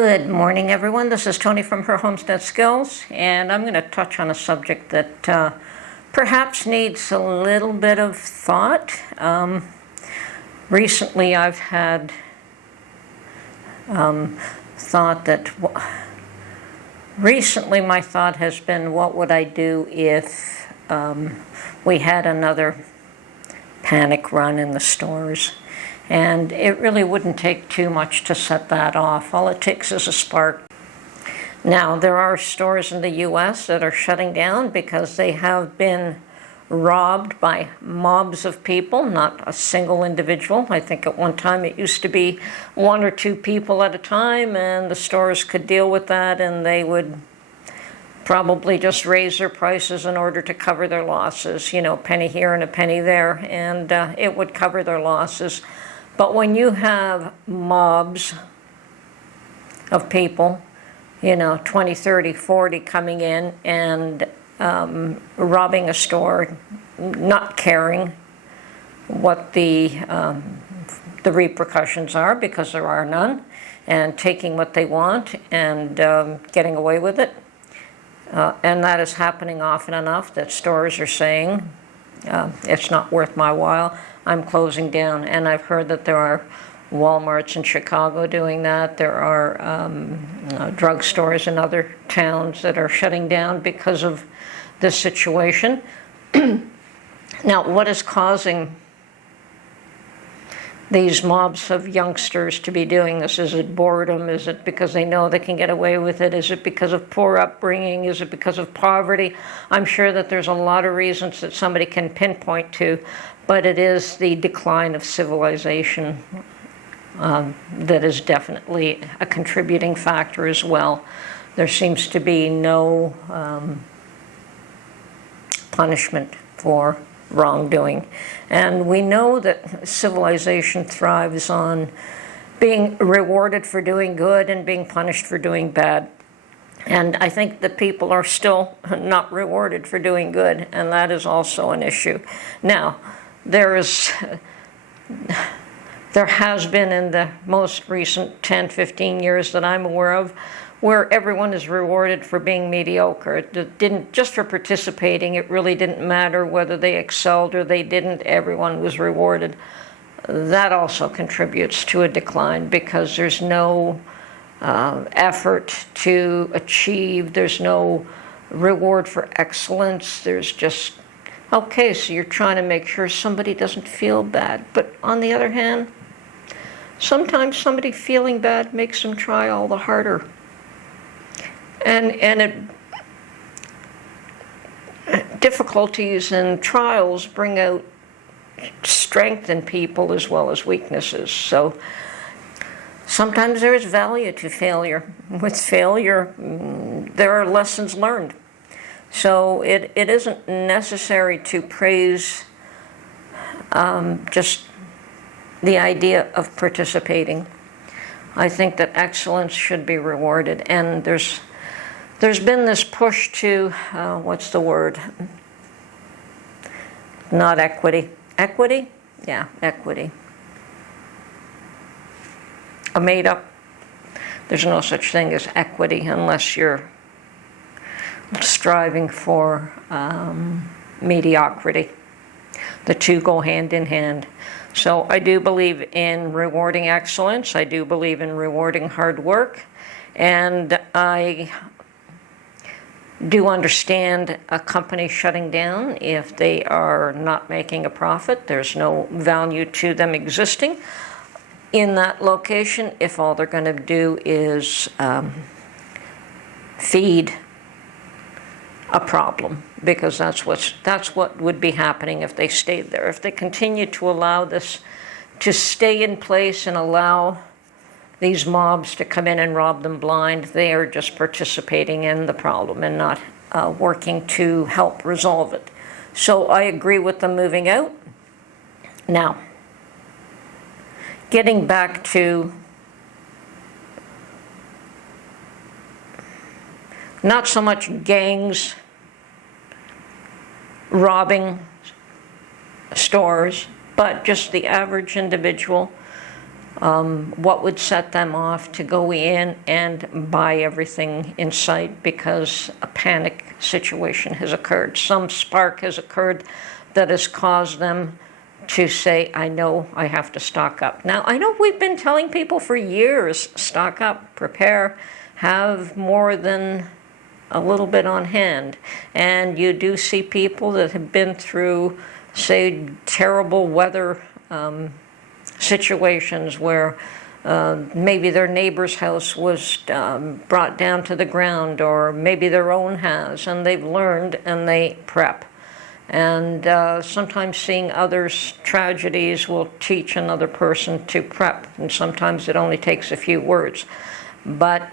Good morning, everyone. This is Tony from Her Homestead Skills, and I'm going to touch on a subject that perhaps needs a little bit of thought. Recently, I've had thought that. Recently, my thought has been, what would I do if we had another panic run in the stores? And it really wouldn't take too much to set that off. All it takes is a spark. Now, there are stores in the U.S. that are shutting down because they have been robbed by mobs of people, not a single individual. I think at one time it used to be one or two people at a time, and the stores could deal with that, and they would probably just raise their prices in order to cover their losses. You know, penny here and a penny there, and it would cover their losses. But when you have mobs of people, 20, 30, 40 coming in and robbing a store, not caring what the repercussions are, because there are none, and taking what they want and getting away with it. And that is happening often enough that stores are saying, it's not worth my while, I'm closing down. And I've heard that there are Walmarts in Chicago doing that. There are drugstores in other towns that are shutting down because of this situation. Now, what is causing these mobs of youngsters to be doing this? Is it boredom? Is it because they know they can get away with it? Is it because of poor upbringing? Is it because of poverty? I'm sure that there's a lot of reasons that somebody can pinpoint to, but it is the decline of civilization that is definitely a contributing factor as well. There seems to be no punishment for wrongdoing. And we know that civilization thrives on being rewarded for doing good and being punished for doing bad. And I think that people are still not rewarded for doing good, and that is also an issue. Now, there has been in the most recent 10, 15 years that I'm aware of, where everyone is rewarded for being mediocre. It didn't, just for participating, it really didn't matter whether they excelled or they didn't, everyone was rewarded. That also contributes to a decline, because there's no effort to achieve, there's no reward for excellence, there's just, okay, so you're trying to make sure somebody doesn't feel bad. But on the other hand, sometimes somebody feeling bad makes them try all the harder. And difficulties and trials bring out strength in people as well as weaknesses. So sometimes there is value to failure. With failure, there are lessons learned. So it isn't necessary to praise just the idea of participating. I think that excellence should be rewarded, and there's been this push to, what's the word? Not equity. Equity? Yeah, equity. A made-up. There's no such thing as equity unless you're striving for mediocrity. The two go hand in hand. So I do believe in rewarding excellence. I do believe in rewarding hard work. And I do understand a company shutting down if they are not making a profit. There's no value to them existing in that location if all they're going to do is feed a problem, because that's what would be happening if they stayed there. If they continue to allow this to stay in place and allow these mobs to come in and rob them blind, they are just participating in the problem and not working to help resolve it. So I agree with them moving out. Now, getting back to not so much gangs robbing stores, but just the average individual what would set them off to go in and buy everything in sight because a panic situation has occurred. Some spark has occurred that has caused them to say, I know I have to stock up. Now, I know we've been telling people for years, stock up, prepare, have more than a little bit on hand. And you do see people that have been through, say, terrible weather situations where maybe their neighbor's house was brought down to the ground, or maybe their own has, and they've learned and they prep. And sometimes seeing others' tragedies will teach another person to prep, and sometimes it only takes a few words. But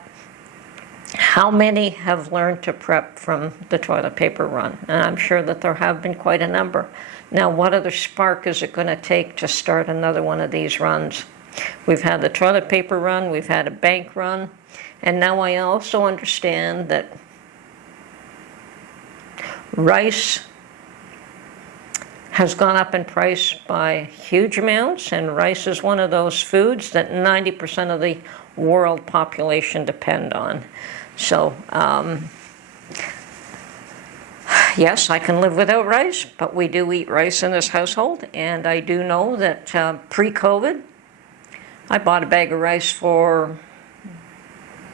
how many have learned to prep from the toilet paper run? And I'm sure that there have been quite a number. Now, what other spark is it going to take to start another one of these runs? We've had the toilet paper run, we've had a bank run, and now I also understand that rice has gone up in price by huge amounts, and rice is one of those foods that 90% of the world population depend on. So, yes, I can live without rice, but we do eat rice in this household, and I do know that pre-COVID, I bought a bag of rice for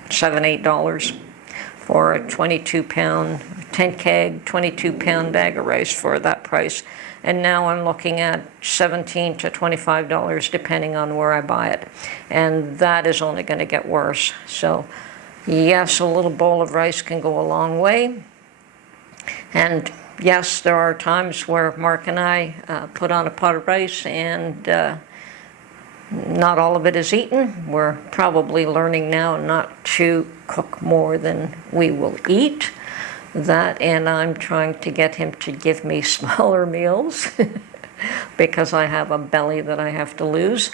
$7, $8 for a 22-pound, 10 keg, 22-pound bag of rice for that price. And now I'm looking at $17 to $25 depending on where I buy it. And that is only going to get worse. So yes, a little bowl of rice can go a long way. And yes, there are times where Mark and I put on a pot of rice and not all of it is eaten. We're probably learning now not to cook more than we will eat. That, and I'm trying to get him to give me smaller meals because I have a belly that I have to lose.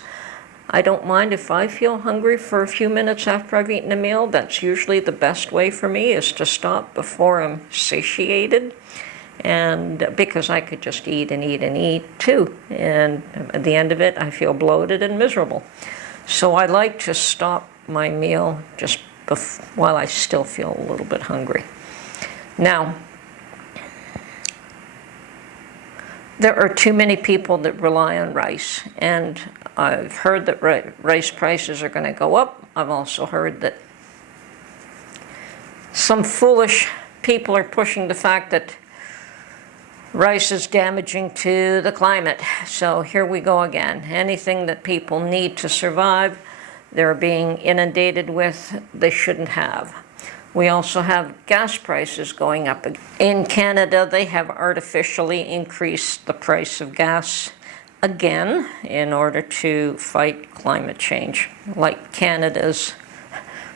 I don't mind if I feel hungry for a few minutes after I've eaten a meal. That's usually the best way for me, is to stop before I'm satiated. And because I could just eat and eat and eat too. And at the end of it, I feel bloated and miserable. So I like to stop my meal just while I still feel a little bit hungry. Now, there are too many people that rely on rice, and I've heard that rice prices are going to go up. I've also heard that some foolish people are pushing the fact that rice is damaging to the climate. So here we go again. Anything that people need to survive, they're being inundated with, they shouldn't have. We also have gas prices going up. In Canada, they have artificially increased the price of gas again in order to fight climate change. Like Canada's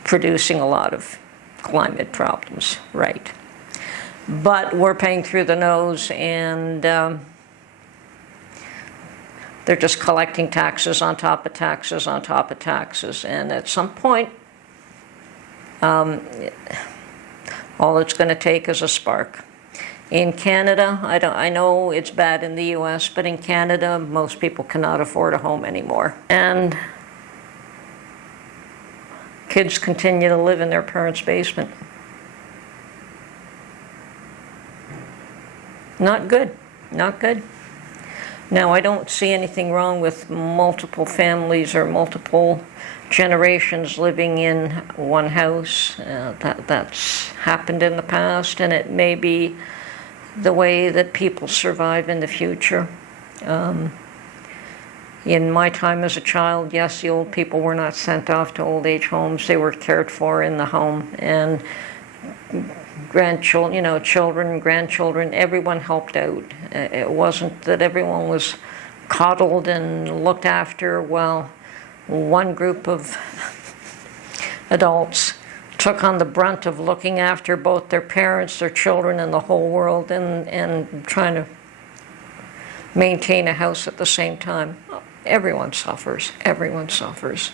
producing a lot of climate problems, right? But we're paying through the nose, and they're just collecting taxes on top of taxes on top of taxes. And at some point, all it's going to take is a spark. In Canada, I know it's bad in the US, but in Canada, most people cannot afford a home anymore. And kids continue to live in their parents' basement. Not good, not good. Now, I don't see anything wrong with multiple families or multiple generations living in one house. That's happened in the past, and it may be the way that people survive in the future. In my time as a child, yes, the old people were not sent off to old age homes. They were cared for in the home, and grandchildren, children, grandchildren, everyone helped out. It wasn't that everyone was coddled and looked after while one group of adults took on the brunt of looking after both their parents, their children, and the whole world, and trying to maintain a house at the same time. Everyone suffers. Everyone suffers.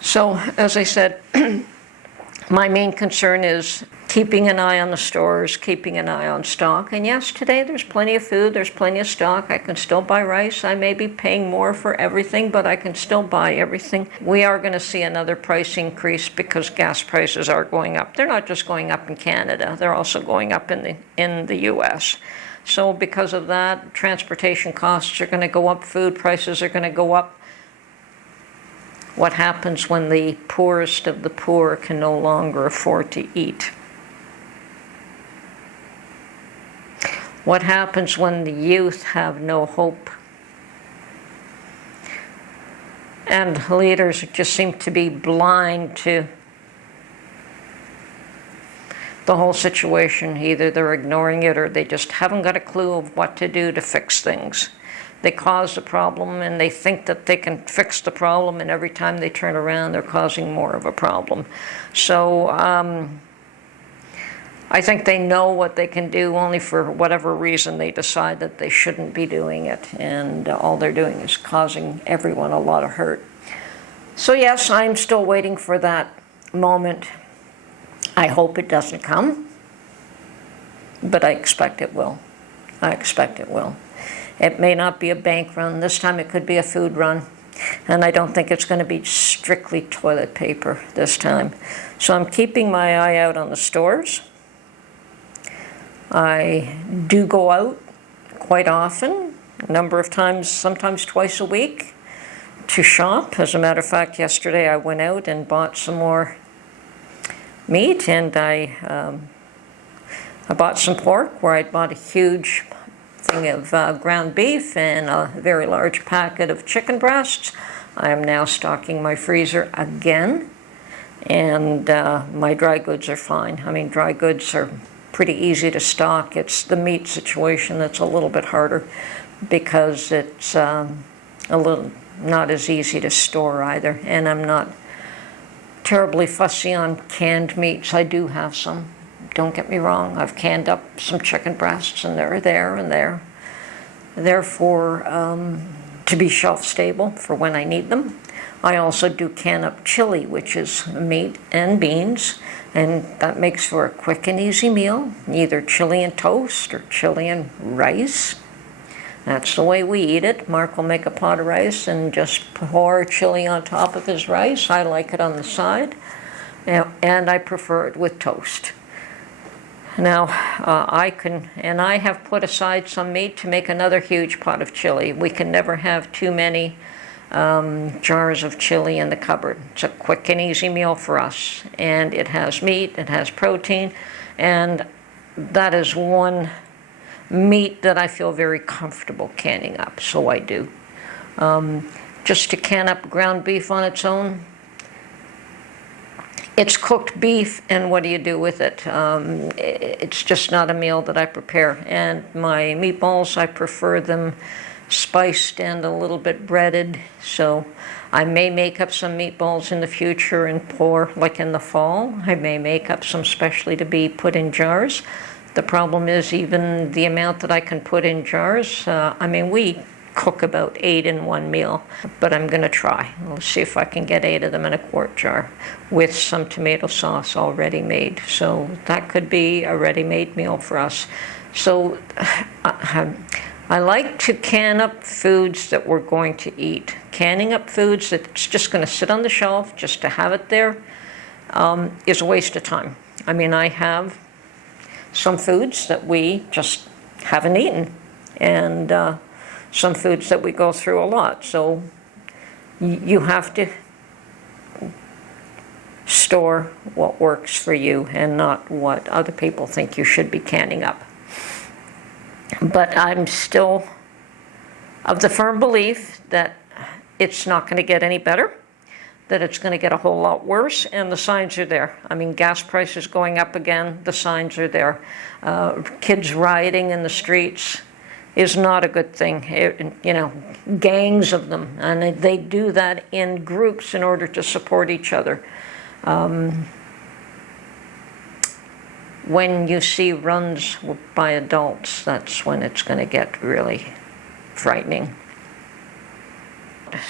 So, as I said, My main concern is keeping an eye on the stores, keeping an eye on stock. And yes, today there's plenty of food, there's plenty of stock. I can still buy rice. I may be paying more for everything, but I can still buy everything. We are going to see another price increase because gas prices are going up. They're not just going up in Canada, they're also going up in the US. So because of that, transportation costs are going to go up, food prices are going to go up. What happens when the poorest of the poor can no longer afford to eat? What happens when the youth have no hope? And leaders just seem to be blind to the whole situation. Either they're ignoring it or they just haven't got a clue of what to do to fix things. They cause the problem and they think that they can fix the problem, and every time they turn around they're causing more of a problem. So I think they know what they can do, only for whatever reason they decide that they shouldn't be doing it, and all they're doing is causing everyone a lot of hurt. So yes, I'm still waiting for that moment. I hope it doesn't come, but I expect it will. I expect it will. It may not be a bank run. This time it could be a food run. And I don't think it's going to be strictly toilet paper this time. So I'm keeping my eye out on the stores. I do go out quite often, a number of times, sometimes twice a week, to shop. As a matter of fact, yesterday I went out and bought some more meat, and I bought some pork, where I bought a huge thing of ground beef and a very large packet of chicken breasts. I am now stocking my freezer again, and my dry goods are fine. I mean, dry goods are pretty easy to stock. It's the meat situation that's a little bit harder, because it's a little not as easy to store either, and I'm not terribly fussy on canned meats. I do have some. Don't get me wrong, I've canned up some chicken breasts, and they're there, and they're therefore to be shelf stable for when I need them. I also do can up chili, which is meat and beans, and that makes for a quick and easy meal, either chili and toast or chili and rice. That's the way we eat it. Mark will make a pot of rice and just pour chili on top of his rice. I like it on the side, and I prefer it with toast. Now, I have put aside some meat to make another huge pot of chili. We can never have too many jars of chili in the cupboard. It's a quick and easy meal for us, and it has meat, it has protein, and that is one meat that I feel very comfortable canning up, so I do. Just to can up ground beef on its own, it's cooked beef, and what do you do with it? It's just not a meal that I prepare. And my meatballs, I prefer them spiced and a little bit breaded. So I may make up some meatballs in the future and pour, like in the fall. I may make up some specially to be put in jars. The problem is even the amount that I can put in jars. We cook about 8 in one meal, but I'm going to try. We'll see if I can get 8 of them in a quart jar with some tomato sauce already made. So that could be a ready-made meal for us. So I like to can up foods that we're going to eat. Canning up foods that's just going to sit on the shelf just to have it there is a waste of time. I have some foods that we just haven't eaten, and some foods that we go through a lot. So you have to store what works for you and not what other people think you should be canning up. But I'm still of the firm belief that it's not going to get any better, that it's going to get a whole lot worse, and the signs are there. Gas prices going up again, the signs are there. Kids rioting in the streets is not a good thing. Gangs of them, and they do that in groups in order to support each other. When you see runs by adults, that's when it's going to get really frightening.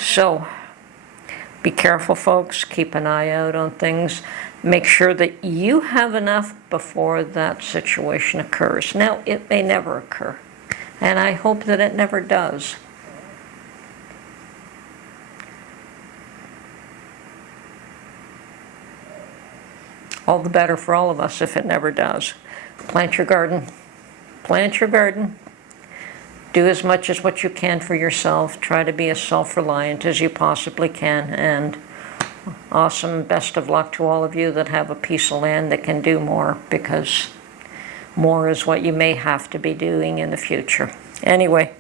So be careful, folks. Keep an eye out on things. make sure that you have enough before that situation occurs. Now, it may never occur, and I hope that it never does. All the better for all of us if it never does. Plant your garden. Plant your garden. Do as much as what you can for yourself. Try to be as self-reliant as you possibly can. And awesome, best of luck to all of you that have a piece of land that can do more, because more is what you may have to be doing in the future. Anyway,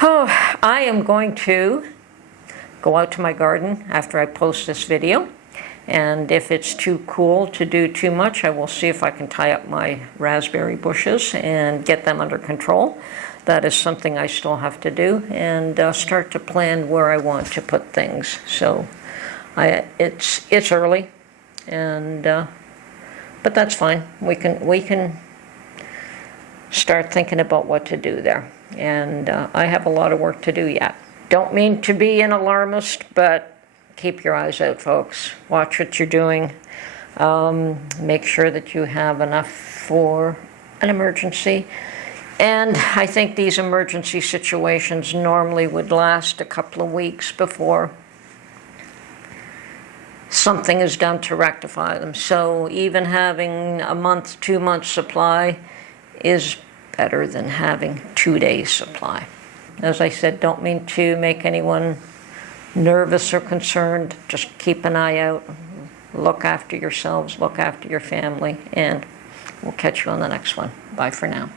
I am going to go out to my garden after I post this video. And if it's too cool to do too much, I will see if I can tie up my raspberry bushes and get them under control. That is something I still have to do, and start to plan where I want to put things. So it's early, and but that's fine. We can start thinking about what to do there. And I have a lot of work to do yet. Don't mean to be an alarmist, but keep your eyes out, folks. Watch what you're doing. Make sure that you have enough for an emergency. And I think these emergency situations normally would last a couple of weeks before something is done to rectify them. So even having a month, 2 months supply is better than having 2 days supply. As I said, don't mean to make anyone nervous or concerned. Just keep an eye out. Look after yourselves, look after your family, and we'll catch you on the next one. Bye for now.